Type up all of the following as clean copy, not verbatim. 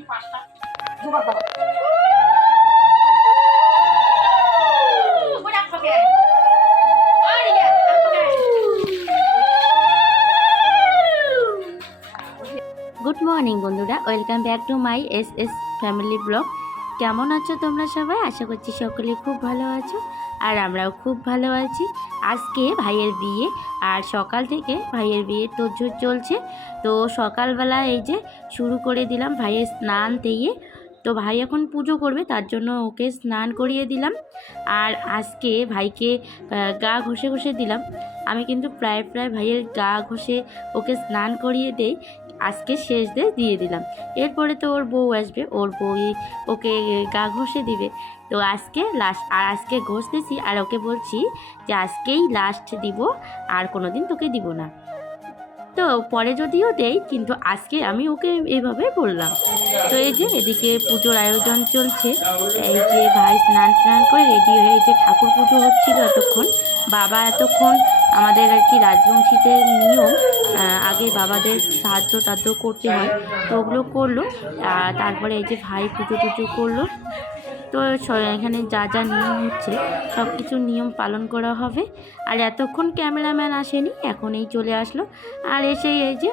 Good morning বন্ধুরা, welcome back to my S family blog. কেমন আছো তোমরা সবাই? আশা করছি সকলে খুব ভালো আছো, আর আমরাও খুব ভালো আছি। আজকে ভাইয়ের বিয়ে, আর সকাল থেকে ভাইয়ের বিয়ে তোড়জোড় চলছে। তো সকালবেলা এই যে শুরু করে দিলাম ভাইয়ের স্নান দিয়ে। তো ভাই এখন পুজো করবে, তার জন্য ওকে স্নান করিয়ে দিলাম। আর আজকে ভাইকে গা ঘষে ঘষে দিলাম। আমি কিন্তু প্রায় ভাইয়ের গা ঘষে ওকে স্নান করিয়ে দেই। আজকে শেষ দিয়ে দিলাম। এরপরে তো ওর বউ আসবে, ওর বউই ওকে গা ঘষে দিবে। তো আজকে লাস্ট, আর আজকে ঘষতেছি, আর ওকে বলছি যে আজকেই লাস্ট দিব, আর কোনো দিন তোকে দিব না। তো পরে যদিও দেই, কিন্তু আজকে আমি ওকে এইভাবে বললাম। তো এই যে এদিকে পুজোর আয়োজন চলছে। এই যে ভাই স্নান করে রেডি হয়ে যে ঠাকুর পুজো হচ্ছিল এতক্ষণ। বাবা এতক্ষণ আমাদের আর কি রাজবংশীতে নিয়ম, আগে বাবাদের সাহায্য করতে হয়, তো ওগুলো করলো। তারপরে এই যে ভাই পুজো টুজো করলো। তো এখানে যা যা নিয়ম হচ্ছে সব কিছু নিয়ম পালন করা হবে। আর এতক্ষণ ক্যামেরাম্যান আসেনি, এখন এই চলে আসলো। আর এসে এই যে,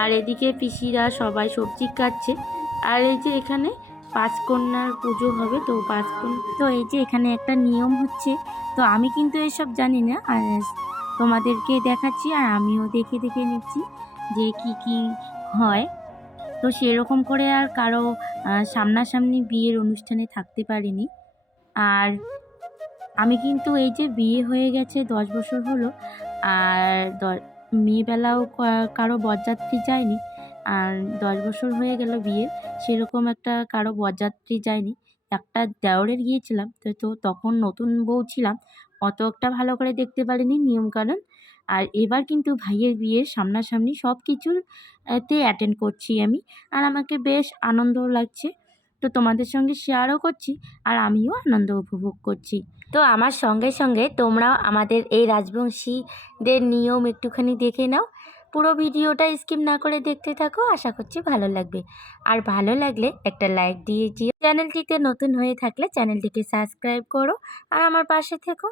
আর এদিকে পিসিরা সবাই সবজি কাটছে। আর এই যে এখানে পাঁচকন্যার পুজো হবে, তো তো এই যে এখানে একটা নিয়ম হচ্ছে। তো আমি কিন্তু এসব জানি না, আর তোমাদেরকে দেখাচ্ছি, আর আমিও দেখে দেখে নিচ্ছি যে কি কি হয়। তো সেরকম করে আর কারো সামনাসামনি বিয়ের অনুষ্ঠানে থাকতে পারিনি। আর আমি কিন্তু এই যে বিয়ে হয়ে গেছে 10 বছর হলো, আর মেয়েবেলাও কারো বরযাত্রী যায়নি। আর 10 বছর হয়ে গেল বিয়ে, সেরকম একটা কারো বরযাত্রী যায়নি। একটা দেওরের গিয়েছিলাম, তো তখন নতুন বউ ছিলাম, অত একটা ভালো করে দেখতে পারিনি নিয়মকানুন। আর এবার কিন্তু ভাইয়ের বিয়ের সামনাসামনি সব কিছুর তে অ্যাটেন্ড করছি আমি, আর আমাকে বেশ আনন্দ লাগছে। তো তোমাদের সঙ্গে শেয়ারও করছি, আর আমিও আনন্দ উপভোগ করছি। তো আমার সঙ্গে সঙ্গে তোমরাও আমাদের এই রাজবংশীদের নিয়ম একটুখানি দেখে নাও। পুরো ভিডিওটা স্কিপ না করে দেখতে থাকো, আশা করছি ভালো লাগবে। আর ভালো লাগলে একটা লাইক দিয়ে দিও। চ্যানেলটিতে নতুন হয়ে থাকলে চ্যানেলটিকে সাবস্ক্রাইব করো, আর আমার পাশে থেকো।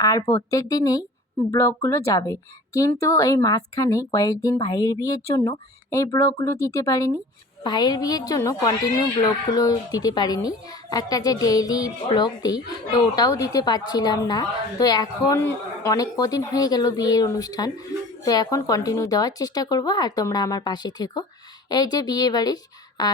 আর প্রত্যেক দিনেই ব্লগগুলো যাবে, কিন্তু এই মাঝখানে কয়েকদিন ভাইয়ের বিয়ের জন্য এই ব্লগগুলো দিতে পারিনি। ভাইয়ের বিয়ের জন্য কন্টিনিউ ব্লগগুলো দিতে পারিনি। একটা যে ডেইলি ব্লগ দিই, তো ওটাও দিতে পারছিলাম না। তো এখন অনেক কদিন হয়ে গেল বিয়ের অনুষ্ঠান, তো এখন কন্টিনিউ দেওয়ার চেষ্টা করব, আর তোমরা আমার পাশে থেকো। এই যে বিয়ে বাড়ির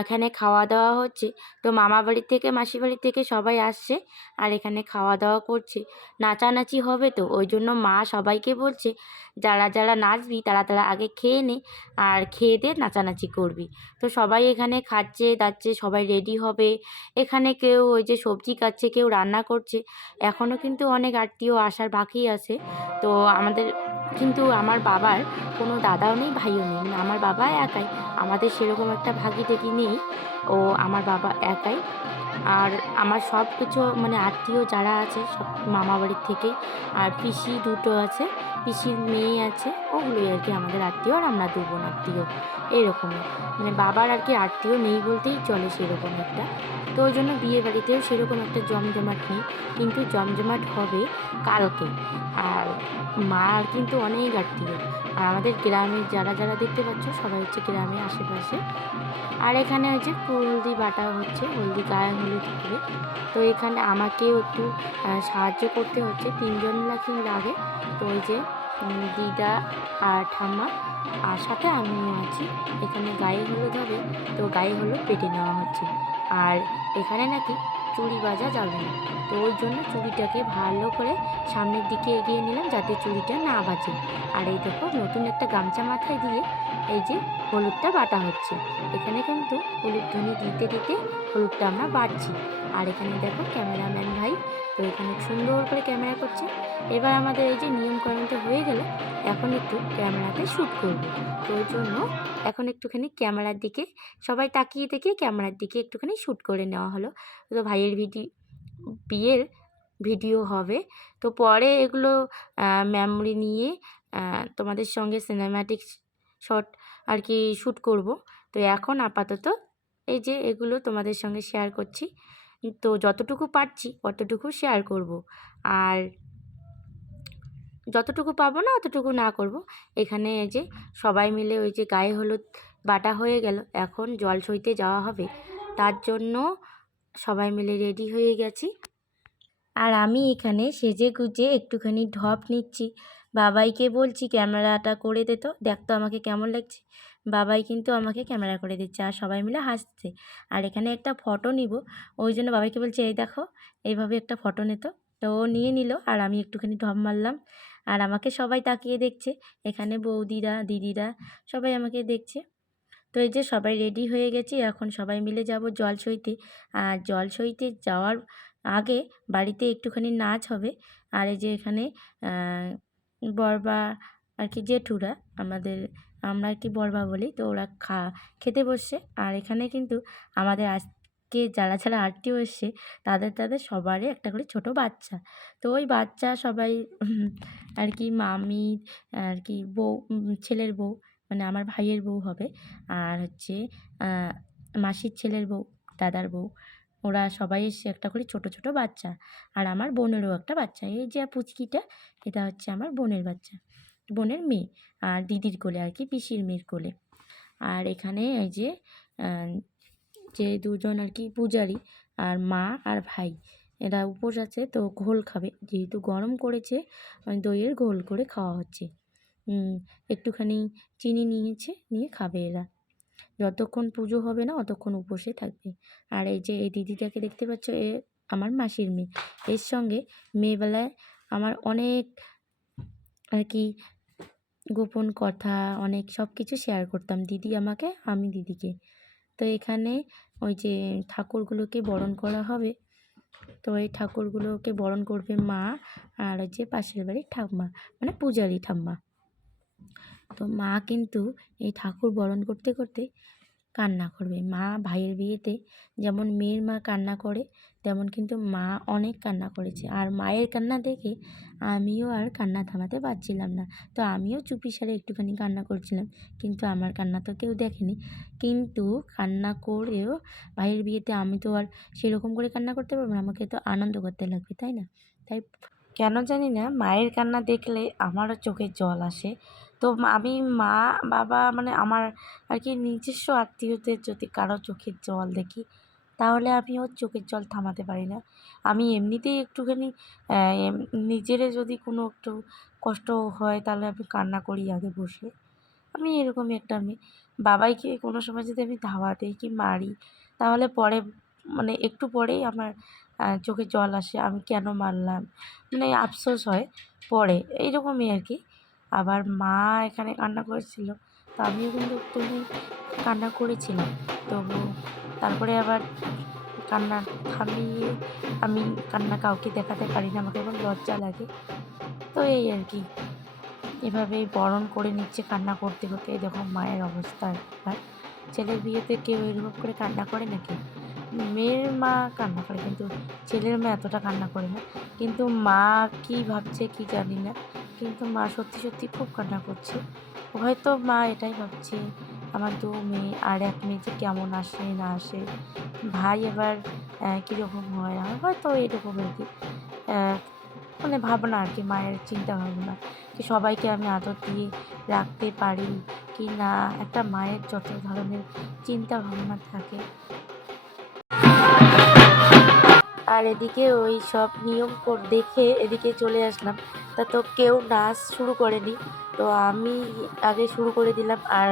এখানে খাওয়া দাওয়া হচ্ছে। তো মামা বাড়ির থেকে মাসি বাড়ির থেকে সবাই আসছে, আর এখানে খাওয়া দাওয়া করছে। নাচানাচি হবে, তো ওই জন্য মা সবাইকে বলছে যারা যারা নাচবি তারা তারা আগে খেয়ে নে, আর খেয়ে দিয়ে নাচানাচি করবি। তো সবাই এখানে খাচ্ছে দাচ্ছে, সবাই রেডি হবে। এখানে কেউ ওই যে সবজি কাটছে, কেউ রান্না করছে। এখনও কিন্তু অনেক আত্মীয় আসার বাকি আছে। তো আমাদের কিন্তু আমার বাবার কোনো দাদাও নেই, ভাইও নেই, মানে আমার বাবা একাই। আমাদের সেরকম একটা ভাগি টাগি নেই, ও আমার বাবা একাই। আর আমার সব কিছু মানে আত্মীয় যারা আছে সব মামা বাড়ির থেকেই। আর পিসি দুটো আছে, পিসির মেয়ে আছে, ওগুলোই আর কি আমাদের আত্মীয়। আর আমরা 2 বোন আত্মীয়, এরকমই। মানে বাবার আর কি আত্মীয় নেই বলতেই চলে সেরকম একটা। তো ওই জন্য বিয়ে বাড়িতেও সেরকম একটা জমজমাট নেই, কিন্তু জমজমাট হবে কালকে। আর মার কিন্তু অনেক আত্মীয়, আর আমাদের গ্রামের যারা যারা দেখতে পাচ্ছ সবাই হচ্ছে গ্রামের আশেপাশে। আর এখানে হচ্ছে হলদি বাটা হচ্ছে, হলদি গায়ে হলুদ হবে। তো এখানে আমাকেও একটু সাহায্য করতে হচ্ছে, 3 জন লাগে। তো ওই যে দিদা আর ঠাম্মা, আর সাথে আমিও আছি। এখানে গায়ে হলুদ হবে, তো গায়ে হলুদ পেটে নেওয়া হচ্ছে। আর এখানে নাকি চুড়ি বাজা যাবে না, তো ওই জন্য চুড়িটাকে ভালো করে সামনের দিকে এগিয়ে নিলাম যাতে চুড়িটা না বাজে। আর এই দেখো নতুন একটা গামছা মাথায় দিয়ে এই যে হলুদটা বাটা হচ্ছে। এখানে কিন্তু হলুদ ধনে দিতে দিতে হলুদটা আমরা বাটছি। আর এখানে দেখো ক্যামেরাম্যান ভাই, তো এখানে সুন্দর করে ক্যামেরা করছে। এবার আমাদের এই যে নিয়মকানুনটা হয়ে গেল, এখন একটু ক্যামেরাতে শ্যুট করব। তো ওই জন্য এখন একটুখানি ক্যামেরার দিকে সবাই তাকিয়ে থেকে ক্যামেরার দিকে একটুখানি শ্যুট করে নেওয়া হলো। তো ভাইয়ের বিয়ের ভিডিও হবে, তো পরে এগুলো মেমোরি নিয়ে তোমাদের সঙ্গে সিনেম্যাটিক শট আর কি শ্যুট করব। তো এখন আপাতত এই যে এগুলো তোমাদের সঙ্গে শেয়ার করছি, তো যতটুকু পারছি অতটুকু শেয়ার করব, আর যতটুকু পাবো না অতটুকু না করব। এখানে এই যে সবাই মিলে ওই যে গায়ে হলুদ বাটা হয়ে গেল, এখন জল সইতে যাওয়া হবে, তার জন্য সবাই মিলে রেডি হয়ে গেছি। আর আমি এখানে সেজে গুজে একটুখানি ঢপ নিচ্ছি, বাবাইকে বলছি ক্যামেরাটা করে দে তো, দেখ তো আমাকে কেমন লাগছে। বাবাই কিন্তু আমাকে ক্যামেরা করে দিচ্ছে আর সবাই মিলে হাসছে। আর এখানে একটা ফটো নিব, ওই জন্য বাবাইকে বলছি এই দেখো এইভাবে একটা ফটো নিত, তো ও নিয়ে নিল আর আমি একটুখানি ঢপ মারলাম। আর আমাকে সবাই তাকিয়ে দেখছে, এখানে বৌদিরা দিদিরা সবাই আমাকে দেখছে। তো এই যে সবাই রেডি হয়ে গেছি, এখন সবাই মিলে যাব জল সইতে। আর জল সইতে যাওয়ার আগে বাড়িতে একটুখানি নাচ হবে। আর এই যে এখানে বড়বা আর কি জেঠুরা, আমরা আর কি বড়বা বলি, তো ওরা খেতে বসছে। আর এখানে কিন্তু আমাদের আজকে যারা যারা আত্মীয় এসছে তাদের সবারই একটা করে ছোট বাচ্চা। তো ওই বাচ্চা সবাই আর কি মামির আর কি বউ, ছেলের বউ, মানে আমার ভাইয়ের বউ হবে, আর হচ্ছে মাসির ছেলের বউ, দাদার বউ, ওরা সবাই এসে একটা করে ছোট ছোট বাচ্চা। আর আমার বোনেরও একটা বাচ্চা, এই যে পুচকিটা, এটা হচ্ছে আমার বোনের বাচ্চা, বোনের মেয়ে, আর দিদির কোলে আর কি, পিসির মেয়ের কোলে। আর এখানে এই যে যে দুজন আর কি পূজারি, আর মা আর ভাই, এরা উপোস আছে, তো ঘোল খাবে, যেহেতু গরম করেছে দইয়ের ঘোল করে খাওয়া হচ্ছে। একটুখানি চিনি নিয়ে খাবে এরা, যতক্ষণ পুজো হবে না অতক্ষণ উপোসে থাকবে। আর এই যে এই দিদিটাকে দেখতে পাচ্ছ, এ আমার মাসির মেয়ে, এর সঙ্গে মেয়েবেলায় আমার অনেক আর কি গোপন কথা, অনেক সব কিছু শেয়ার করতাম, দিদি আমাকে, আমি দিদিকে। তো এখানে ওই যে ঠাকুরগুলোকে বরণ করা হবে, তো এই ঠাকুরগুলোকে বরণ করবে মা আর ওই যে পাশের বাড়ির ঠাম্মা, মানে পূজারি ঠাম্মা। তো মা কিন্তু এই ঠাকুর বরণ করতে করতে কান্না করবে। মা ভাইয়ের বিয়েতে যেমন মেয়ের মা কান্না করে, তেমন কিন্তু মা অনেক কান্না করেছে। আর মায়ের কান্না দেখে আমিও আর কান্না থামাতে পারছিলাম না, তো আমিও চুপিসারে একটুখানি কান্না করছিলাম, কিন্তু আমার কান্না তো কেউ দেখেনি। কিন্তু কান্না করেও ভাইয়ের বিয়েতে আমি তো আর সেরকম করে কান্না করতে পারবো না, আমাকে তো আনন্দ করতে লাগবে, তাই না? তাই কেন জানি না মায়ের কান্না দেখলে আমারও চোখে জল আসে। তো আমি মা বাবা মানে আমার আর কি নিজস্ব আত্মীয়দের যদি কারো চোখের জল দেখি, তাহলে আমি ওর চোখের জল থামাতে পারি না। আমি এমনিতেই একটুখানি নিজেরে যদি কোনো একটু কষ্ট হয় তাহলে আমি কান্না করি আগে বসে। আমি এরকমই একটা মেয়ে। বাবাইকে কোনো সময় যদি আমি ধাওয়া দিই কি মারি, তাহলে পরে মানে একটু পরেই আমার চোখে জল আসে, আমি কেন মারলাম, মানে আফসোস হয় পরে, এইরকমই আর কি। আবার মা এখানে কান্না করেছিল, তো আমিও কিন্তু একটুখানি কান্না করেছিলাম, তবু তারপরে আবার কান্না থামিয়ে, আমি কান্না কাউকে দেখাতে পারি না, আমাকে এখন লজ্জা লাগে। তো এই আর কি, এভাবেই বরণ করে নিচ্ছে কান্না করতে করতে। এই দেখো মায়ের অবস্থা একবার, ছেলের বিয়েতে কেউ এরকম করে কান্না করে নাকি? মেয়ের মা কান্না করে, কিন্তু ছেলের মা এতটা কান্না করে না। কিন্তু মা কী ভাবছে কি জানি না, কিন্তু মা সত্যি সত্যি খুব কান্না করছে। হয়তো মা এটাই ভাবছে আমার 2 মেয়ে আর 1 মেয়ে যে কেমন আসে না আসে, ভাই এবার কীরকম হয়, হয়তো এরকম আর কি মানে ভাবনা আর কি, মায়ের চিন্তা ভাবনা কি সবাইকে আমি আদর দিয়ে রাখতে পারি কি না, একটা মায়ের যত ধরনের চিন্তা ভাবনা থাকে। আর এদিকে ওই সব নিয়ম দেখে এদিকে চলে আসলাম, তা তো কেউ নাচ শুরু করেনি, তো আমি আগে শুরু করে দিলাম। আর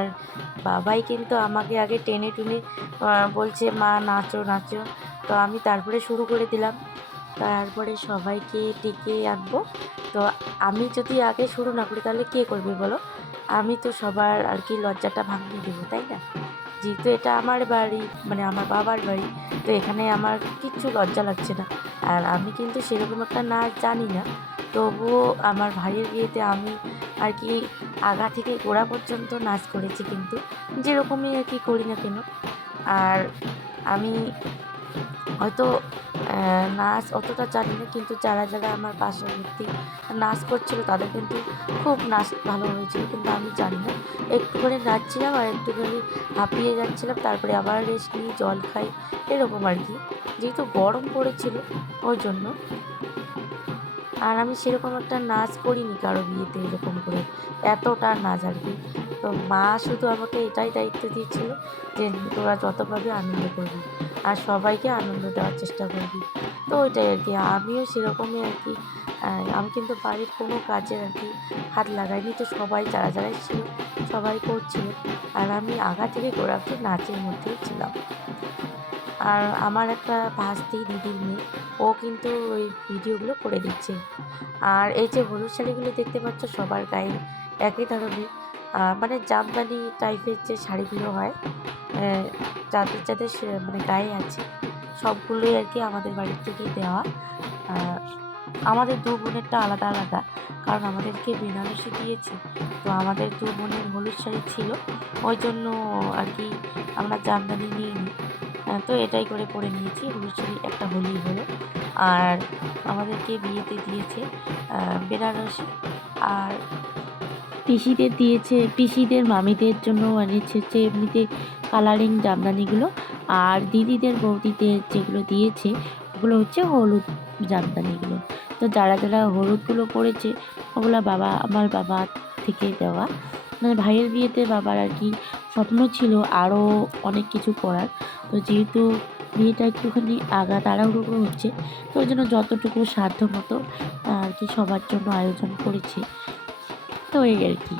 বাবাই কিন্তু আমাকে আগে টেনে টুনে বলছে মা নাচো নাচো, তো আমি তারপরে শুরু করে দিলাম। তারপরে সবাইকে ডেকে আনবো, তো আমি যদি আগে শুরু না করি তাহলে কে করবে বলো? আমি তো সবার আর কি লজ্জাটা ভাঙিয়ে দেবো, তাই না? যেহেতু এটা আমার বাড়ি, মানে আমার বাবার বাড়ি, তো এখানে আমার কিচ্ছু লজ্জা লাগছে না। আর আমি কিন্তু সেরকম একটা নাচ জানি না, তবুও আমার ভাইয়ের বিয়েতে আমি আর কি আগা থেকে গোড়া পর্যন্ত নাচ করেছি, কিন্তু যেরকমই আর কি করি না কেন। আর আমি হয়তো নাচ অতটা জানি না, কিন্তু যারা যারা আমার পার্শ্ববর্তী নাচ করছিল তাদের কিন্তু খুব নাচ ভালো হয়েছিল, কিন্তু আমি জানি না। একটুখানি নাচছিলাম আর একটুখানি হাঁপিয়ে যাচ্ছিলাম, তারপরে আবার রেস্ট নিই, জল খাই, এরকম আর কি। যেহেতু গরম পড়েছিল ওই জন্য। আর আমি সেরকম একটা নাচ করিনি কারো বিয়েতে এরকম করে, এতটা নাচ আর কি। তো মা শুধু আমাকে এটাই দায়িত্ব দিয়েছিল যে তোরা যতভাবে আনন্দ করবি আর সবাইকে আনন্দ দেওয়ার চেষ্টা করবি। তো ওইটাই আর কি, আমিও সেরকমই আর কি। আমি কিন্তু বাড়ির কোনো কাজে আর কি হাত লাগাইনি, তো সবাই যারা যারাই ছিল সবাই করছিল, আর আমি আগা থেকে গোড়া অব্দি নাচের মধ্যেই ছিলাম। আর আমার একটা ভাস্তি দিদির মেয়ে, ও কিন্তু ওই ভিডিওগুলো করে দিচ্ছে। আর এই যে হলুদ শাড়িগুলো দেখতে পাচ্ছ সবার গায়ে একই ধরনের, মানে জামদানি টাইপের যে শাড়িগুলো হয়, যাদের যাদের মানে গায়ে আছে সবগুলোই আর কি আমাদের বাড়ির থেকে দেওয়া। আর আমাদের দু বোনেরটা আলাদা আলাদা, কারণ আমাদেরকে বেনারসি দিয়েছে, তো আমাদের দু বোনের হলুদ শাড়ি ছিল, ওই জন্য আর কি আমরা জামদানি নিইনি। তো এটাই করে পরে নিয়েছি, হলুদ শাড়ি একটা হলেই হলো। আর আমাদেরকে বিয়েতে দিয়েছে বেনারসি, আর পিসিদের দিয়েছে, পিসিদের মামিদের জন্য আনিয়েছে যে এমনিতে কালারিং জামদানিগুলো, আর দিদিদের বৌদিদের যেগুলো দিয়েছে ওগুলো হচ্ছে হলুদ জামদানিগুলো। তো যারা যারা হলুদগুলো পরেছে ওগুলো আমার বাবা থেকে দেওয়া। মানে ভাইয়ের বিয়েতে বাবার আর কি স্বপ্ন ছিল আরও অনেক কিছু করার, তো যেহেতু বিয়েটা একটুখানি তাড়াহুড়ো হচ্ছে, তো ওই জন্য যতটুকু সাধ্য মতো আর কি সবার জন্য আয়োজন করেছে, তো এই আর কি।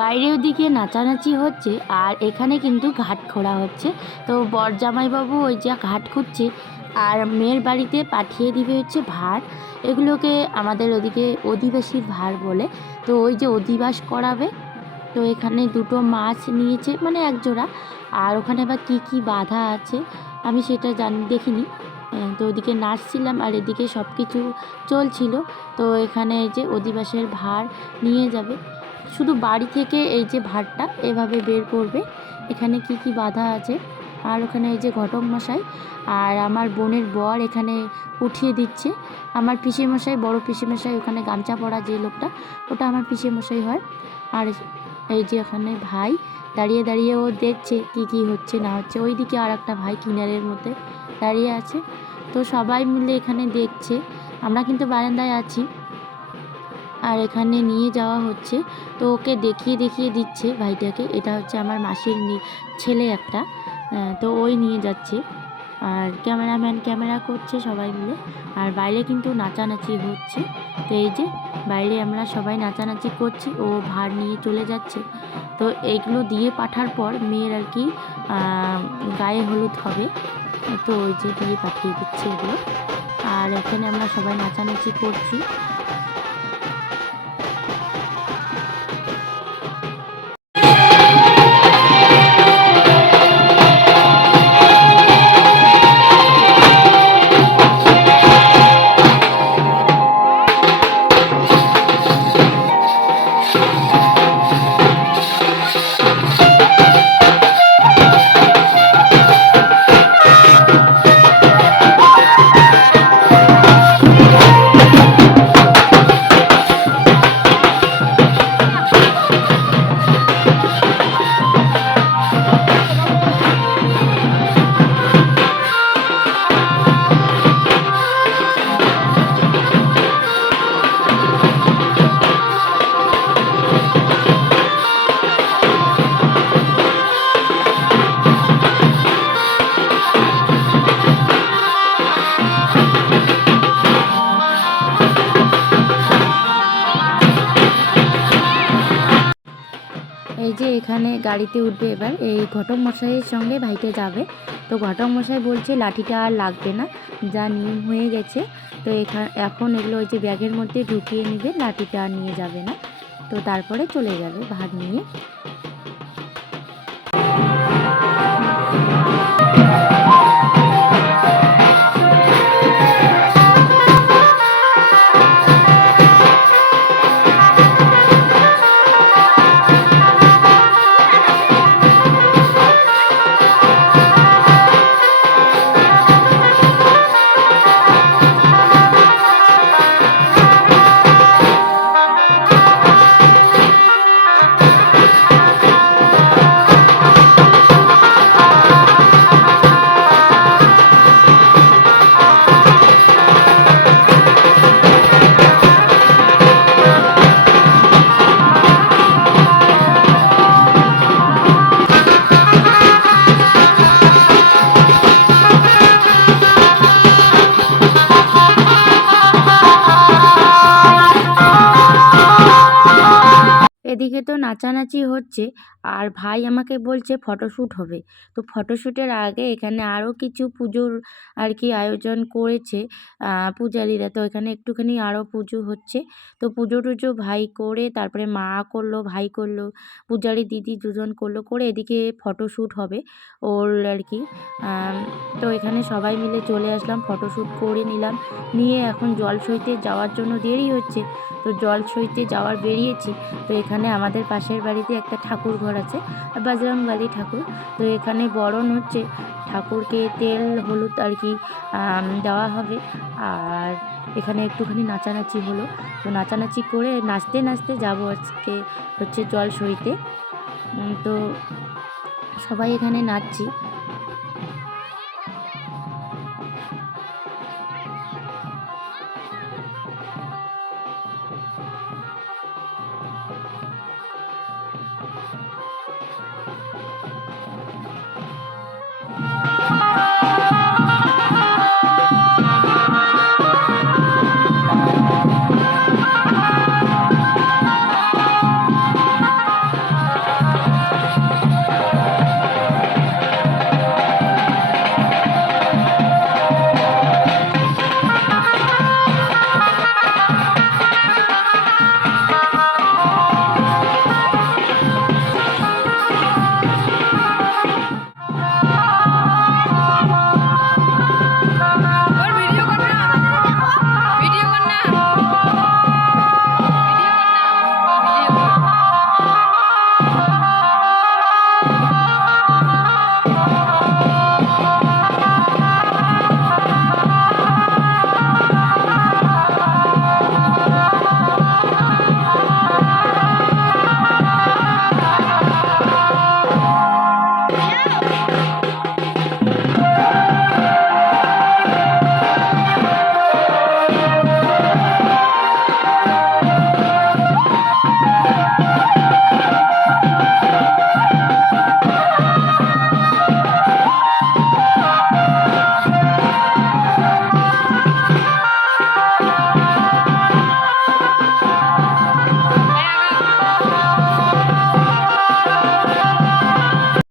বাইরে ওদিকে নাচানাচি হচ্ছে আর এখানে কিন্তু ঘাট খোঁড়া হচ্ছে। তো বর জামাইবাবু ওই যে ঘাট খুঁড়ছে আর মেয়ের বাড়িতে পাঠিয়ে দিবে হচ্ছে ভার। এগুলোকে আমাদের ওদিকে অধিবাসীর ভার বলে। তো ওই যে অধিবাস করাবে। তো এখানে দুটো মাছ নিয়েছে মানে এক জোড়া। আর ওখানে বা কী কী বাধা আছে আমি সেটা দেখিনি। তো ওদিকে নাচছিলাম আর এদিকে সব কিছু চলছিল। তো এখানে এই যে অধিবাসের ভার নিয়ে যাবে, শুধু বাড়ি থেকে এই যে ভারটা এভাবে বের করবে, এখানে কি কি বাধা আছে। আর ওখানে এই যে ঘটক মশাই আর আমার বোনের বর এখানে উঠিয়ে দিচ্ছে। আমার পিসেমশাই, বড় পিসেমশাই, ওখানে গামছা পরা যে লোকটা ওটা আমার পিসেমশাই হয়। আর এই যে এখানে ভাই দাঁড়িয়ে দাঁড়িয়ে ও দেখছে কি কি হচ্ছে না হচ্ছে। ওই দিকে আর একটা ভাই কিনারের মধ্যে দাঁড়িয়ে আছে। তো সবাই মিলে এখানে দেখছে, আমরা কিন্তু বারান্দায় আছি। আর এখানে নিয়ে যাওয়া হচ্ছে। তো ওকে দেখিয়ে দেখিয়ে দিচ্ছে ভাইটাকে, এটা হচ্ছে আমার মাসির ছেলে একটা। তো ওই নিয়ে যাচ্ছে আর ক্যামেরাম্যান ক্যামেরা করছে সবাই মিলে। আর বাইরে কিন্তু নাচানাচি হচ্ছে। তো এই যে বাইরে আমরা সবাই নাচানাচি করছি, ও ভার নিয়ে চলে যাচ্ছে। তো এইগুলো দিয়ে পাঠার পর মেয়ের আর কি গায়ে হলুদ হবে। তো ওই যে দিয়ে পাঠিয়ে দিচ্ছে এগুলো। আর এখানে আমরা সবাই নাচানাচি করছি। এই যে এখানে গাড়িতে উঠবে এবার এই ঘটক মশাইয়ের সঙ্গে ভাইতে যাবে। তো ঘটক মশাই বলছে লাঠিটা আর লাগবে না, যা নিয়ম হয়ে গেছে। তো এখন এগুলো ওই যে ব্যাগের মধ্যে ঢুকিয়ে নিবে, লাঠিটা আর নিয়ে যাবে না। তো তারপরে চলে যাবে ভাত নিয়ে। এদিকে তো নাচানাচি হচ্ছে, আর ভাই আমাকে বলছে ফটোশ্যুট হবে। তো ফটোশ্যুটের আগে এখানে আরও কিছু পুজোর আর কি আয়োজন করেছে পূজারীরা। তো এখানে একটুখানি আরও পুজো হচ্ছে। তো পুজো টুজো ভাই করে, তারপরে মা করলো, ভাই করলো, পূজারি দিদি দুজন করলো, করে এদিকে ফটোশ্যুট হবে ওর আর কি। তো এখানে সবাই মিলে চলে আসলাম, ফটোশ্যুট করে নিলাম, নিয়ে এখন জল সইতে যাওয়ার জন্য দেরি হচ্ছে। তো জল সইতে যাওয়ার বেরিয়েছি। তো এখানে আমাদের পাশের বাড়িতে একটা ঠাকুর ঘর আছে, বজরংবলী ঠাকুর। তো এখানে বরণ হচ্ছে, ঠাকুরকে তেল হলুদ আর কি দেওয়া হবে। আর এখানে একটুখানি নাচানাচি হলো। তো নাচানাচি করে নাচতে নাচতে যাবো আজকে হচ্ছে জল সইতে। তো সবাই এখানে নাচছি।